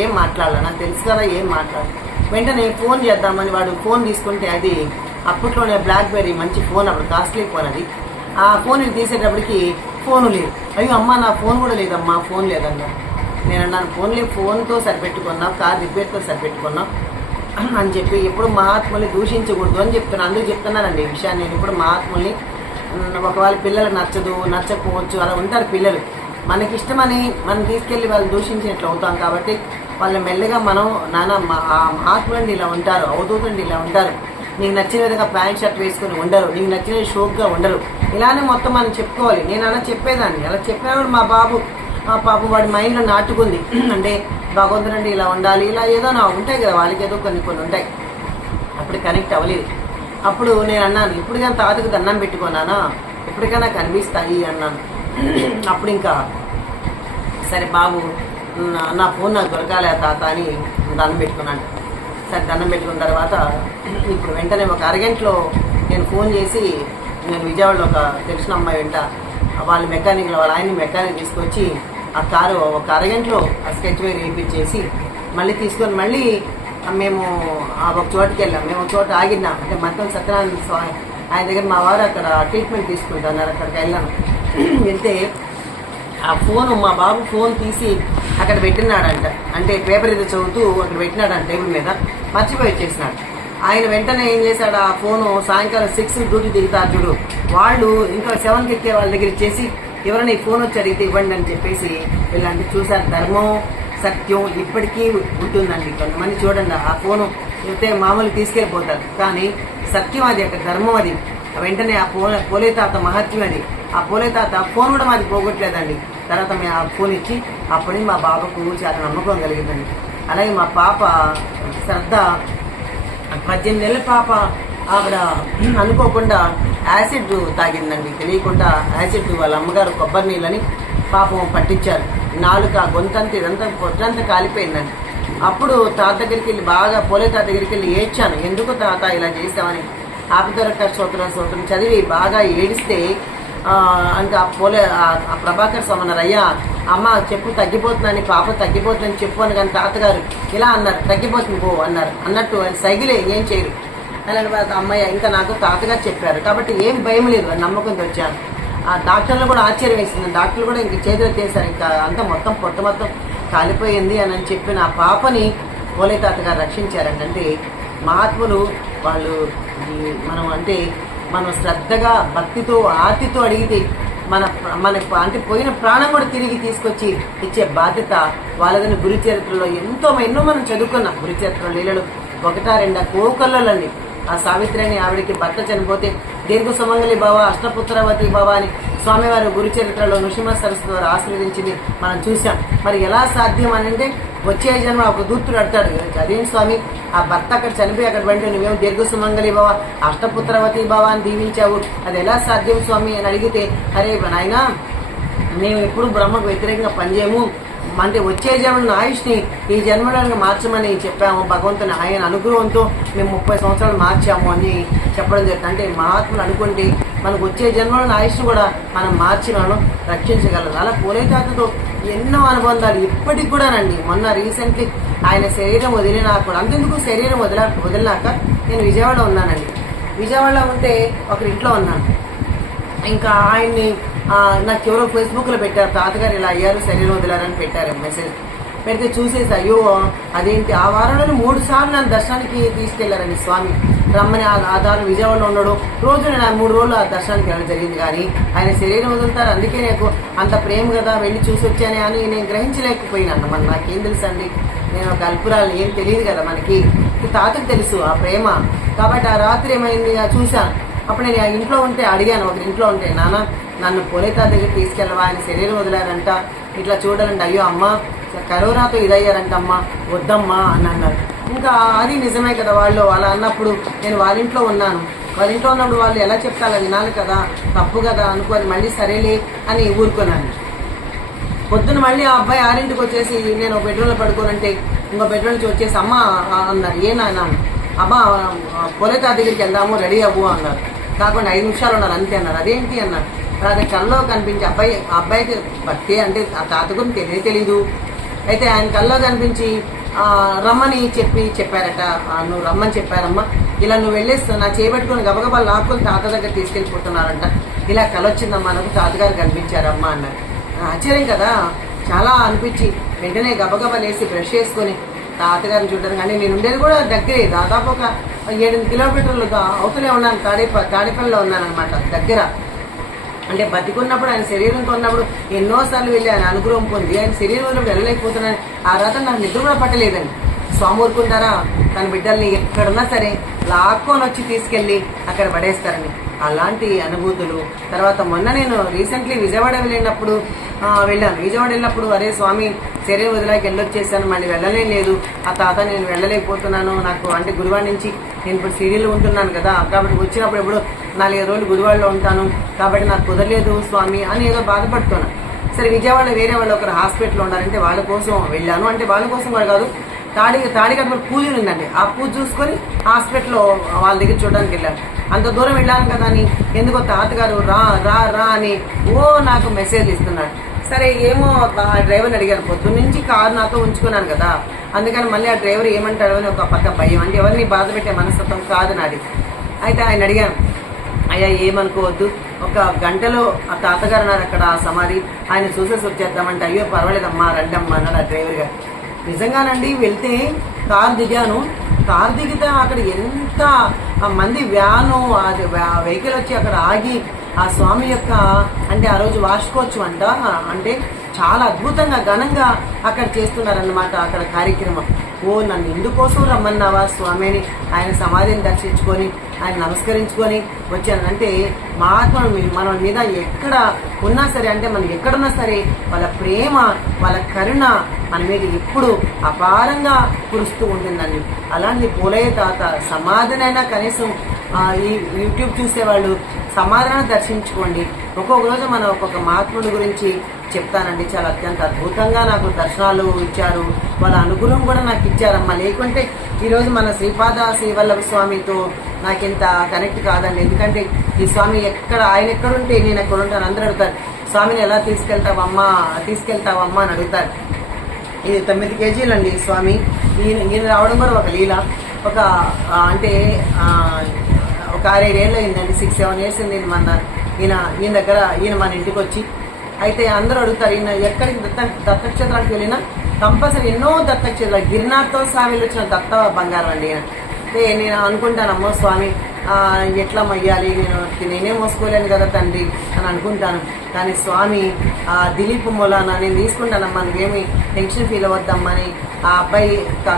ఏం మాట్లాడాలి, నాకు తెలుసు కదా ఏం మాట్లాడాలి. వెంటనే ఫోన్ చేద్దామని వాడు ఫోన్ తీసుకుంటే అది అప్పట్లోనే బ్లాక్బెర్రీ మంచి ఫోన్, అప్పుడు కాస్ట్లీ ఫోన్ అది. ఆ ఫోన్ తీసేటప్పటికి ఫోను లేదు. అయ్యో అమ్మ నా ఫోన్ కూడా లేదమ్మా, ఫోన్ లేదన్నా. నేను అన్నాను ఫోన్ లేదు, ఫోన్తో సరిపెట్టుకున్నాం, కార్ రిపేర్తో సరిపెట్టుకున్నాం అని చెప్పి ఎప్పుడు మహాత్ముల్ని దూషించకూడదు అని చెప్తున్నాను. అందుకు చెప్తున్నానండి ఈ విషయాన్ని. నేను ఇప్పుడు మహాత్ముల్ని ఒకవేళ పిల్లలకు నచ్చకపోవచ్చు, అలా ఉంటారు పిల్లలు. మనకి ఇష్టమని మనం తీసుకెళ్ళి వాళ్ళు దూషించినట్లు అవుతాం. కాబట్టి వాళ్ళని మెల్లగా మనం మహాత్ములండి ఇలా ఉంటారు, అవధూతండి ఇలా ఉంటారు, నీకు నచ్చిన విధంగా ప్యాంట్ షర్ట్ వేసుకొని ఉండరు, నీకు నచ్చిన షోక్గా ఉండరు, ఇలానే మొత్తం మనం చెప్పుకోవాలి. నేను అలా చెప్పేదాన్ని. అలా చెప్పినప్పుడు మా బాబు పాపం వాడి మైండ్లో నాటుకుంది. అంటే భగవంతుడండి ఇలా ఉండాలి, ఇలా ఏదో నా ఉంటాయి కదా, వాళ్ళకి ఏదో కొన్ని ఉంటాయి. అప్పుడు కనెక్ట్ అవ్వలేదు. అప్పుడు నేను అన్నాను, ఇప్పటికైనా తాతకు దండం పెట్టుకున్నానా, ఎప్పటికైనా కనిపిస్తాయి అన్నాను. అప్పుడు ఇంకా సరే బాబు నా ఫోన్ నాకు దొరకాలి తాత అని దండం పెట్టుకున్నాను. సరే దండం పెట్టుకున్న తర్వాత ఇప్పుడు వెంటనే ఒక అరగంటలో నేను ఫోన్ చేసి, నేను విజయవాడలో ఒక తెలిసిన అమ్మాయి వెంట వాళ్ళ మెకానిక్లో వాళ్ళ ఆయన్ని మెకానిక్ తీసుకొచ్చి ఆ కారు ఒక అరగంటలో ఆ స్కెచ్ వైర్ వేయించేసి మళ్ళీ తీసుకొని మళ్ళీ మేము ఒక చోటుకి వెళ్ళాం. మేము ఒక చోట ఆగినాం. అంటే మొత్తం సత్యనారాయణ స్వామి ఆయన దగ్గర మా వారు అక్కడ ట్రీట్మెంట్ తీసుకుంటున్నారు. అక్కడికి వెళ్ళాను. వెళ్తే ఆ ఫోను మా బాబు ఫోన్ తీసి అక్కడ పెట్టినాడంట. అంటే పేపర్ ఏదో చదువుతూ అక్కడ పెట్టినాడంట టేబుల్ మీద, మర్చిపోయి వచ్చేసినాడు. ఆయన వెంటనే ఏం చేశాడు, ఆ ఫోను సాయంకాలం 6 డ్యూటీ దిగుతారు చూడు, వాళ్ళు ఇంకా 7కి ఎక్కే వాళ్ళ దగ్గర ఇచ్చేసి ఎవరైనా ఈ ఫోన్ వచ్చి అడిగితే ఇవ్వండి అని చెప్పేసి వీళ్ళంటే చూసారు. ధర్మం సత్యం ఇప్పటికీ ఉంటుందండి. కొంతమంది చూడండి ఆ ఫోను అయితే మామూలు తీసుకెళ్ళిపోతారు, కానీ సత్యం అది, అక్కడ ధర్మం అది. వెంటనే ఆ పోలే తాత మహత్యం అది. ఆ పోలే తాత ఫోన్ కూడా మాది పోగొట్టలేదండి. తర్వాత మేము ఆ ఫోన్ ఇచ్చి అప్పటి మా బాబుకు చాలా నమ్మకం కలిగిందండి. అలాగే మా పాప శ్రద్ధ 18 నెలల పాప, ఆవిడ అనుకోకుండా యాసిడ్ తాగిందండి. తెలియకుండా యాసిడ్ వాళ్ళ అమ్మగారు కొబ్బరి నీళ్ళని పాపం పట్టించారు. నాలుక గొంతంతా ఇదంతా పొట్టంతా కాలిపోయిందండి. అప్పుడు తాత దగ్గరికి వెళ్ళి బాగా పోలే తాత దగ్గరికి వెళ్ళి ఏడ్చాను, ఎందుకు తాత ఇలా చేసామని. ఆపిదొరక సూత్రం చదివి బాగా ఏడిస్తే ఇంకా ఆ ప్రభాకర్ స్వామి అయ్యా అమ్మ చెప్పు తగ్గిపోతుందని, పాప తగ్గిపోతుందని చెప్పు అని. కానీ తాతగారు ఇలా అన్నారు, తగ్గిపోతుంది పో అన్నారు. అన్నట్టు ఆయన సైకిలే ఏం చేయరు. అలాంటి అమ్మాయి ఇంకా నాకు తాతగారు చెప్పారు కాబట్టి ఏం భయం లేదు అని నమ్మకంతో వచ్చాను. ఆ డాక్టర్లు కూడా ఆశ్చర్యం వేసింది. డాక్టర్లు కూడా ఇంక చేతులు చేశారు, ఇంకా అంతా పొట్ట మొత్తం కాలిపోయింది అని చెప్పి నా పాపని పోలే తాతగారు రక్షించారండి. అంటే మహాత్ములు వాళ్ళు మనం శ్రద్ధగా భక్తితో ఆర్తితో అడిగితే మన అంటే పోయిన ప్రాణం కూడా తిరిగి తీసుకొచ్చి ఇచ్చే బాధ్యత వాళ్ళదని. గురు చరిత్రలో ఎన్నో మనం చదువుకున్నాం. గురు చరిత్ర లీలలు 1-2 కోకళ్ళండి. ఆ సావిత్రి అని ఆవిడికి భర్త చనిపోతే దీర్ఘ సుమంగళి భవ అష్టపుత్రవతి భవ అని స్వామివారి గురు చరిత్రలో నృసింహ సరస్వతి వారు ఆశీర్వదించింది మనం చూసాం. మరి ఎలా సాధ్యం అని అంటే వచ్చే జన్మ ఒక దూతుడు అడతాడు, అదేం స్వామి ఆ భర్త అక్కడ చనిపోయి అక్కడ వెంటనే నువ్వేమో దీర్ఘ సుమంగళి భవ అష్టపుత్రవతి భవ అని దీవించావు, అది ఎలా సాధ్యం స్వామి అని అడిగితే, అరే నాయనా మేము ఎప్పుడు బ్రహ్మకు వ్యతిరేకంగా పనిచేయము, అంటే వచ్చే జన్మను ఆయుష్ని ఈ జన్మడానికి మార్చమని చెప్పాము. భగవంతుని ఆయన అనుగ్రహంతో మేము 30 సంవత్సరాలు మార్చాము అని చెప్పడం జరుగుతుంది. అంటే మహాత్ములు అనుకుంటే మనకు వచ్చే జన్మలను ఆయుష్ని కూడా మనం మార్చి మనం రక్షించగలరు. అలా పోలే తాతతో ఎన్నో అనుబంధాలు ఇప్పటికి కూడానండి. మొన్న రీసెంట్లీ ఆయన శరీరం వదిలినా కూడా, అంతెందుకు శరీరం వదిలినాక నేను విజయవాడలో ఉన్నానండి. విజయవాడలో ఉంటే ఒకరి ఇంట్లో ఉన్నాను. ఇంకా ఆయన్ని నాకు ఎవరో ఫేస్బుక్లో పెట్టారు, తాతగారు ఇలా అయ్యారు శరీరం వదిలారని పెట్టారు మెసేజ్. పెడితే చూసేసి అయ్యో అదేంటి, ఆ వారంలో 3 సార్లు నన్ను దర్శనానికి తీసుకెళ్లారండి స్వామి. రమ్మని ఆధారం విజయవాడలో ఉన్నాడు. రోజు నేను 3 రోజులు ఆ దర్శనానికి వెళ్ళడం జరిగింది. కానీ ఆయన శరీరం వదులుతారు, అందుకే నాకు అంత ప్రేమ కదా వెళ్ళి చూసి వచ్చానే అని నేను గ్రహించలేకపోయినాను. మరి నాకేం తెలుసు అండి, నేను ఒక అల్పురాలు, ఏం తెలియదు కదా మనకి. తాతకు తెలుసు ఆ ప్రేమ. కాబట్టి ఆ రాత్రి ఏమైంది చూశాను. అప్పుడు నేను ఇంట్లో ఉంటే అడిగాను, ఒకరి ఇంట్లో ఉంటే, నాన్న నన్ను పోలే తాత దగ్గర తీసుకెళ్ళవా, ఆయన శరీరం వదిలారంట, ఇట్లా చూడాలంటే. అయ్యో అమ్మ కరోనాతో ఇదయ్యారంట అమ్మ, వద్దమ్మా అని అన్నారు. ఇంకా అది నిజమే కదా, వాళ్ళు అలా అన్నప్పుడు నేను వాళ్ళ ఇంట్లో ఉన్నాను. వాళ్ళ ఇంట్లో ఉన్నప్పుడు వాళ్ళు ఎలా చెప్తారో వినాలి కదా, తప్పు కదా అనుకోని మళ్ళీ సరేలే అని ఊరుకున్నాను. పొద్దున మళ్ళీ ఆ అబ్బాయి 6ంటికి వచ్చేసి నేను బెడ్రూమ్లో పడుకోనంటే ఇంకో బెడ్రూమ్ నుంచి వచ్చేసి అమ్మ అన్నారు. ఏనాయన అమ్మ పోలే తాత దగ్గరికి వెళ్దాము రెడీ అవ్వు అన్నారు. కాకుండా 5 నిమిషాలు ఉన్నారు అంతే అన్నారు. అదేంటి అన్నారు. అది కళ్ళలో కనిపించి అబ్బాయికి భక్తి అంటే ఆ తాత గురించి తెలీదు, అయితే ఆయన కల్లో కనిపించి రమ్మని చెప్పారట. నువ్వు రమ్మని చెప్పారమ్మా, ఇలా నువ్వు వెళ్ళేస్తా నా చేపట్టుకుని గబగబా లాక్కొని తాత దగ్గర తీసుకెళ్ళిపోతున్నారంట. ఇలా కలొచ్చిందమ్మా, నాకు తాతగారు కనిపించారమ్మా అన్నారు. ఆశ్చర్యం కదా, చాలా అనిపించి వెంటనే గబగబా లేసి బ్రష్ చేసుకొని తాతగారిని చూడడానికి, అంటే నేను ఉండేది కూడా దగ్గరే, దాదాపు ఒక 7 కిలోమీటర్లు అవతలే ఉన్నాను, తాడేపల్లిలో ఉన్నాను అనమాట, దగ్గర. అంటే బతికున్నప్పుడు ఆయన శరీరంతో ఉన్నప్పుడు ఎన్నోసార్లు వెళ్ళి ఆయన అనుగ్రహం పొంది ఆయన శరీరం ఉన్నప్పుడు వెళ్ళలేకపోతున్నాను. ఆ రాత్రి నాకు నిద్ర కూడా పట్టలేదండి. స్వామి ఊరుకుంటారా, తన బిడ్డల్ని ఎక్కడున్నా సరే లాక్కొని వచ్చి తీసుకెళ్ళి అక్కడ పడేస్తారని. అలాంటి అనుభూతులు. తర్వాత మొన్న నేను రీసెంట్లీ విజయవాడ వెళ్ళినప్పుడు విజయవాడ వెళ్ళినప్పుడు అరే స్వామి శరీరం వదిలాకి వెళ్ళొచ్చేసాను, మళ్ళీ వెళ్ళలేం లేదు, ఆ తాత నేను వెళ్ళలేకపోతున్నాను, నాకు అంటే గురువాడ నుంచి నేను ఇప్పుడు సిడీలో ఉంటున్నాను కదా, కాబట్టి వచ్చినప్పుడు ఎప్పుడు 4 రోజులు గురువాడలో ఉంటాను, కాబట్టి నాకు కుదరలేదు స్వామి అని ఏదో బాధపడుతున్నాను. సరే విజయవాడలో వేరే వాళ్ళు ఒకరు హాస్పిటల్లో ఉన్నారంటే వాళ్ళ కోసం వెళ్ళాను. అంటే వాళ్ళ కోసం కూడా కాదు, తాడిగట్ల పూజ ఉందండి, ఆ పూజ చూసుకొని హాస్పిటల్లో వాళ్ళ దగ్గర చూడడానికి వెళ్ళాను. అంత దూరం వెళ్ళాను కదా అని ఎందుకో తాతగారు రా రా రా అని నాకు మెసేజ్ ఇస్తున్నాడు. సరే ఏమో ఆ డ్రైవర్ని అడిగాను, పొద్దున్న నుంచి కారు నాతో ఉంచుకున్నాను కదా, అందుకని మళ్ళీ ఆ డ్రైవర్ ఏమంటాడు అని ఒక పక్క భయం. అంటే ఎవరిని బాధ పెట్టే మనస్తత్వం కాదు నాది. అయితే ఆయన అడిగాను, అయ్యా ఏమనుకోవద్దు, ఒక గంటలో ఆ తాతగారు అన్నారు అక్కడ సమాధి, ఆయన చూసేసి వచ్చేద్దామంటే అయ్యో పర్వాలేదమ్మా రండమ్మా అన్నాడు ఆ డ్రైవర్ గారు. నిజంగానండి వెళ్తే కారు దిగాను, కారు దిగితే అక్కడ ఎంత మంది వ్యాను అది వెహికల్ వచ్చి అక్కడ ఆగి ఆ స్వామి యొక్క అంటే ఆ రోజు వార్షికోత్సవం అంట, అంటే చాలా అద్భుతంగా ఘనంగా అక్కడ చేస్తున్నారన్నమాట అక్కడ కార్యక్రమం. నన్ను ఇందుకోసం రమ్మన్నావా స్వామి అని ఆయన సమాధిని దర్శించుకొని ఆయన నమస్కరించుకొని వచ్చాను. అంటే మహాత్ముడు మన మీద ఎక్కడ ఉన్నా సరే, అంటే మనం ఎక్కడున్నా సరే వాళ్ళ ప్రేమ వాళ్ళ కరుణ మన మీద ఎప్పుడు అపారంగా కురుస్తూ ఉంటుందండి. అలాంటి పోలయ్య తాత సమాధినైనా కనీసం ఈ యూట్యూబ్ చూసేవాళ్ళు సమాధానం దర్శించుకోండి. ఒక్కొక్క రోజు మనం ఒక్కొక్క మహాత్ముడి గురించి చెప్తానండి. చాలా అత్యంత అద్భుతంగా నాకు దర్శనాలు ఇచ్చారు, వాళ్ళ అనుగ్రహం కూడా నాకు ఇచ్చారమ్మా. లేకుంటే ఈరోజు మన శ్రీపాద శ్రీవల్లభ స్వామితో నాకు ఇంత కనెక్ట్ కాదండి. ఎందుకంటే ఈ స్వామి ఆయన ఎక్కడుంటే నేను ఎక్కడ ఉంటాను. అందరూ అడుగుతారు, స్వామిని ఎలా తీసుకెళ్తావమ్మా అని అడుగుతారు. ఇది 9 కేజీలు అండి స్వామి. ఈయన రావడం కూడా ఒక లీల. ఒక అంటే ఒక 6-7 ఏళ్ళు అయిందండి, 6-7 years అయింది ఈయన దగ్గర మన ఇంటికి వచ్చి. అయితే అందరూ అడుగుతారు, ఈయన ఎక్కడికి దత్తక్షేత్రానికి వెళ్ళినా కంపల్సరీ ఎన్నో దత్తక్షేత్రాలు గిరినాథ్తో సహా వెళ్ళొచ్చిన దత్త బంగారం అండి ఈయన. అంటే నేను అనుకుంటానమ్మో స్వామి ఎట్లా మొయ్యాలి, నేనే మోసుకోలేను కదా తండ్రి అని అనుకుంటాను. కానీ స్వామి దిలీప్ మూలాన నేను తీసుకుంటానమ్మా, నువ్వేమి టెన్షన్ ఫీల్ అవ్వద్దమ్మని ఆ అబ్బాయి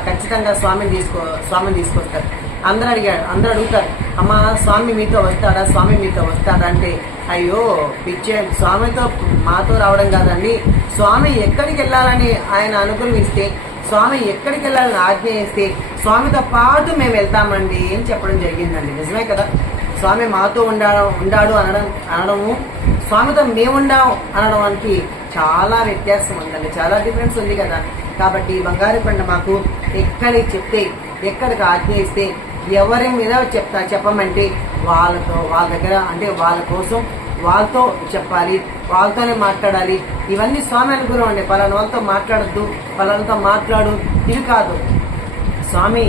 ఖచ్చితంగా స్వామిని తీసుకొస్తారు. అందరూ అడుగుతారు, అమ్మ స్వామి మీతో వస్తాడా అంటే అయ్యో పిచ్చే, స్వామితో మాతో రావడం కాదండి, స్వామి ఎక్కడికి వెళ్ళాలని ఆయన అనుగ్రహిస్తే, స్వామి ఎక్కడికి వెళ్ళాలని ఆజ్ఞ చేస్తే స్వామితో పాటు మేము వెళ్తామండి అని చెప్పడం జరిగిందండి. నిజమే కదా, స్వామి మాతో ఉండాడు అనడము స్వామితో మేముండాం అనడానికి చాలా వ్యత్యాసం ఉందండి, చాలా డిఫరెన్స్ ఉంది కదా. కాబట్టి బంగారు కొండ మాకు ఎక్కడికి చెప్తే, ఎక్కడికి ఆజ్ఞ ఇస్తే, ఎవరి మీద చెప్పమంటే వాళ్ళ దగ్గర, అంటే వాళ్ళ కోసం వాళ్ళతో చెప్పాలి, వాళ్ళతోనే మాట్లాడాలి. ఇవన్నీ స్వామి అనుగ్రహం అండి. పలానా వాళ్ళతో మాట్లాడద్దు, పలానాతో మాట్లాడు ఇవి కాదు. స్వామి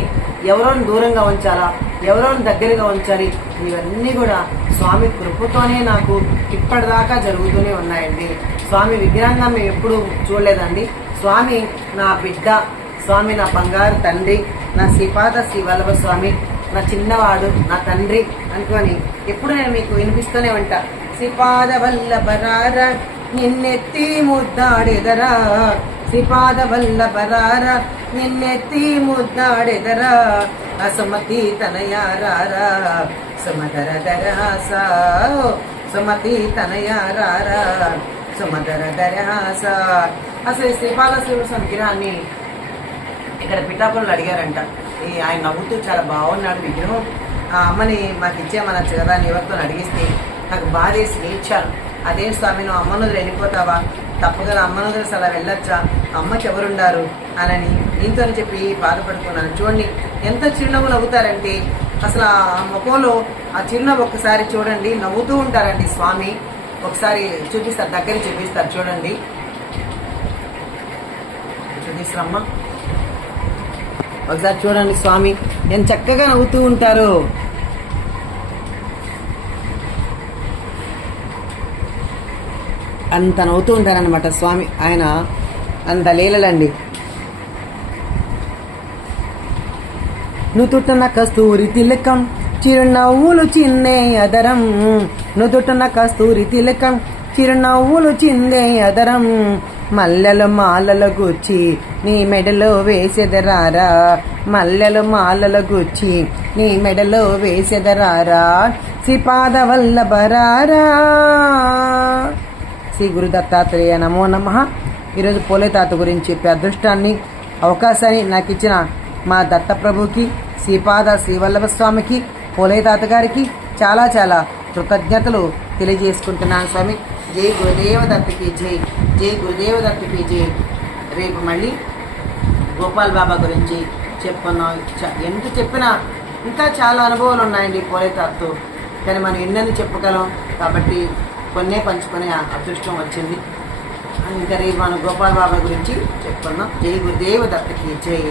ఎవరోని దూరంగా ఉంచాలా, ఎవరోని దగ్గరగా ఉంచాలి, ఇవన్నీ కూడా స్వామి కృపతోనే నాకు ఇప్పటిదాకా జరుగుతూనే ఉన్నాయండి. స్వామి విగ్రహంగా మేము ఎప్పుడు చూడలేదండి. స్వామి నా బిడ్డ, స్వామి నా బంగారు తండ్రి, నా శ్రీపాద శ్రీవల్లభ స్వామి నా చిన్నవాడు, నా తండ్రి అనుకొని ఎప్పుడు నేను మీకు వినిపిస్తూనే ఉంటా. శ్రీపాద వల్లభరార నిన్నెత్తి ముద్దాడెదరా, శ్రీపాద వల్లభరార నిన్నెత్తి ముద్దాడెదరా, అసుమతి తనయారారా సుమధర దరహాస, సుమతి తనయారారా సుమధర దరహాస. అసలు శ్రీపాద శ్రీవల్లభ విగ్రహాన్ని ఇక్కడ పిఠాపురంలో అడిగారంట. ఆయన నవ్వుతూ చాలా బాగున్నాడు విగ్రహం, ఆ అమ్మని మాకు ఇచ్చేమనొచ్చు కదా అని ఎవరితో అడిగిస్తే నాకు బాధేసి ఏడ్చాను. అదే స్వామి నువ్వు అమ్మనొదిలి వెళ్ళిపోతావా, తప్పగా అమ్మనొదిలి అలా వెళ్ళొచ్చా, అమ్మకి ఎవరుండారు అని దీంతో చెప్పి బాధపడుకున్నాను. చూడండి ఎంత చిరునవ్వు నవ్వుతారంటే, అసలు ఆ ముఖంలో ఆ చిరునవ్వు ఒక్కసారి చూడండి, నవ్వుతూ ఉంటారండి స్వామి. ఒకసారి చూపిస్తారు, దగ్గర చూపిస్తారు చూడండి. అవసరమ్మా. ఒకసారి చూడండి స్వామి ఎంత చక్కగా నవ్వుతూ ఉంటారు. అంత నవ్వుతూ ఉంటారనమాట స్వామి. ఆయన అంత లీలలండి. నుదుటన కస్తూరి తిలకం చిరునవ్వులు చిన్నే అదరం, నుదుటన కస్తూరి తిలకం చిరునవ్వులు చిందే అదరం, మల్లెలు మాలల గుచ్చి నీ మెడలో వేసెదరారా, మల్లెలు మాలల గుచ్చి నీ మెడలో వేసెదరారా, శ్రీపాద వల్లభరారా. శ్రీ గురు దత్తాత్రేయ నమో నమః. ఈరోజు పోలే తాత గురించి చెప్పే అదృష్టాన్ని, అవకాశాన్ని నాకు ఇచ్చిన మా దత్తప్రభుకి, శ్రీపాద శ్రీవల్లభ స్వామికి, పోలే తాత గారికి చాలా చాలా కృతజ్ఞతలు తెలియజేసుకుంటున్నాను స్వామి. జై గురుదేవ దత్తుకి జై, జై గురుదేవ దత్తుకి జై. రేపు మళ్ళీ గోపాల్ బాబా గురించి చెప్పుకున్నాం. ఎంత చెప్పినా ఇంకా చాలా అనుభవాలు ఉన్నాయండి పోలే తాతతో, కానీ మనం ఎన్నెన్ని చెప్పగలం. కాబట్టి కొన్నే పంచుకునే అదృష్టం వచ్చింది. ఇంకా రేపు మనం గోపాల్ బాబా గురించి చెప్పుకున్నాం. జై గురుదేవ దత్తుకి జై.